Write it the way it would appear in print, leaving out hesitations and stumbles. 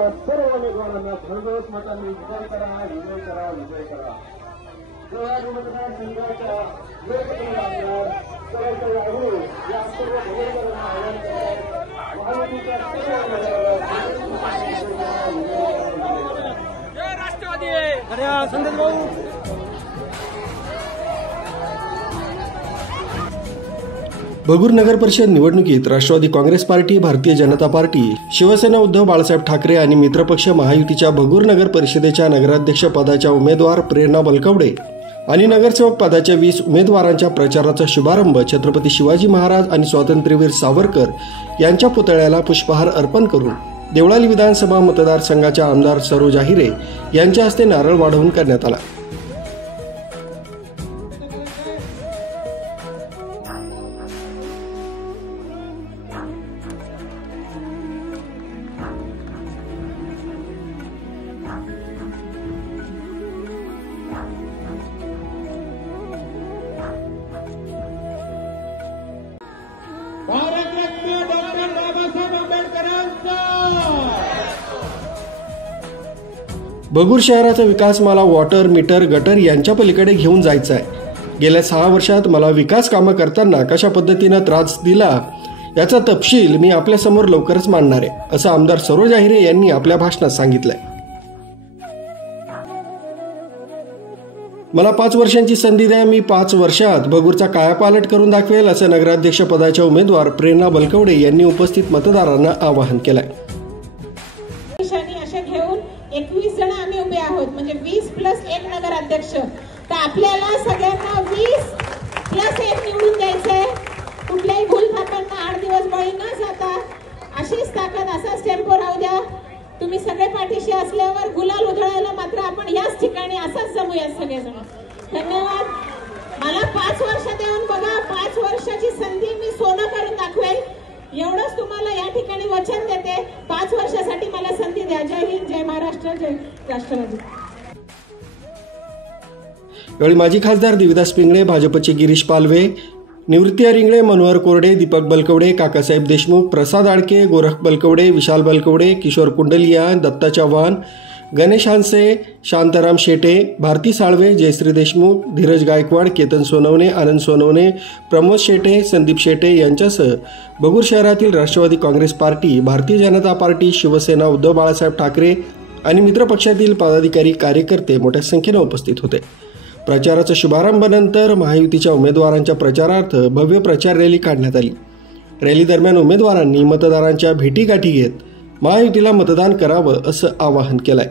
महायुतीच्या सर्व उमेदवारांना घरघोस मतांनी विजय करा, विजय करा, विजय करा. जव्हार मतदारसंघाच्या लोकप्रिय आमदार सरळ राहुल या सर्व उमेदवारांना आव्हान करतात. महायुतीच्या सर्व जय राष्ट्रवादी. अरे संदेश भाऊ. भगूर नगर परिषद निवडणुकीत राष्ट्रवादी काँग्रेस पार्टी, भारतीय जनता पार्टी, शिवसेना उद्धव बाळासाहेब ठाकरे आणि मित्रपक्ष महायुतीच्या भगूर नगर परिषदेच्या नगराध्यक्ष पदाच्या उमेदवार प्रेरणा बलकवडे आणि नगरसेवक पदाच्या 20 उमेदवारांच्या प्रचाराचा शुभारंभ छत्रपती शिवाजी महाराज आणि स्वातंत्र्यवीर सावरकर यांच्या पुतळ्याला पुष्पहार अर्पण करून देवळाली विधानसभा मतदारसंघाच्या आमदार सरोज आहिरे यांच्या हस्ते नारळ वाढवून करण्यात आला. भारतरत्न डॉक्टर बाबासाहेब आंबेडकरांचा. भगूर शहराचा विकास मला वॉटर, मीटर, गटर यांच्या पलीकडे घेऊन जायचा आहे. गेल्या 6 वर्षात मला विकास कामं करताना कशा पद्धतीनं त्रास दिला याचा तपशील मी आपल्यासमोर लवकरच मांडणार आहे, असं आमदार सरोज आहिरे यांनी आपल्या भाषणात सांगितलंय. मला 5 वर्षांची संधी द्या, मी 5 वर्षात भगूरचा कायापालट करून दाखवेल, असं नगराध्यक्ष पदाच्या उमेदवार प्रेरणा बलकवडे यांनी उपस्थित मतदारांना आवाहन केलंय. असे घेऊन 21 जण आम्ही उभे आहोत, म्हणजे 20+1 नगराध्यक्ष. तर आपल्याला सगळ्यांना 20+1 निवडून द्यायचंय. कुठल्याही भूलथापांना 8 दिवस बळी न जाता अशीच ताकद, असाच टेम्पो राहू द्या. तुम्ही सगळे पाठीशी असल्यावर गुलाल उधळायला मात्र आपण याच ठिकाणी असाच जमूया सगळेजण. धन्यवाद. मला 5 वर्ष देऊन बघा, 5 वर्षाची संधी मी सोनं करून दाखवेल, एवढंच तुम्हाला या ठिकाणी वचन देते. 5 वर्षासाठी मला संधी द्या. जय हिंद, जय महाराष्ट्र, जय राष्ट्रवादी. यावेळी माजी खासदार देविदास पिंगळे, भाजपचे गिरीश पालवे, निवृत्ती रिंगळे, मनोहर कोरडे, दीपक बलकवडे, काकासाहेब देशमुख, प्रसाद आडके, गोरख बलकवडे, विशाल बलकवडे, किशोर कुंडलिया, दत्ता चव्हाण, गणेश हानसे, शांताराम शेटे, भारती साळवे, जयश्री देशमुख, धीरज गायकवाड, केतन सोनवणे, आनंद सोनवणे, प्रमोद शेटे, संदीप शेटे यांच्यासह भगूर शहरातील राष्ट्रवादी काँग्रेस पार्टी, भारतीय जनता पार्टी, शिवसेना उद्धव बाळासाहेब ठाकरे आणि मित्रपक्षातील पदाधिकारी, कार्यकर्ते मोठ्या संख्येने उपस्थित होते. प्रचाराच्या शुभारंभानंतर महायुतीच्या उमेदवारांच्या प्रचारार्थ भव्य प्रचार रॅली काढण्यात आली. रॅली दरम्यान उमेदवारांनी मतदारांच्या भेटीगाठी घेत महायुतीला मतदान करावं असं आवाहन केलंय.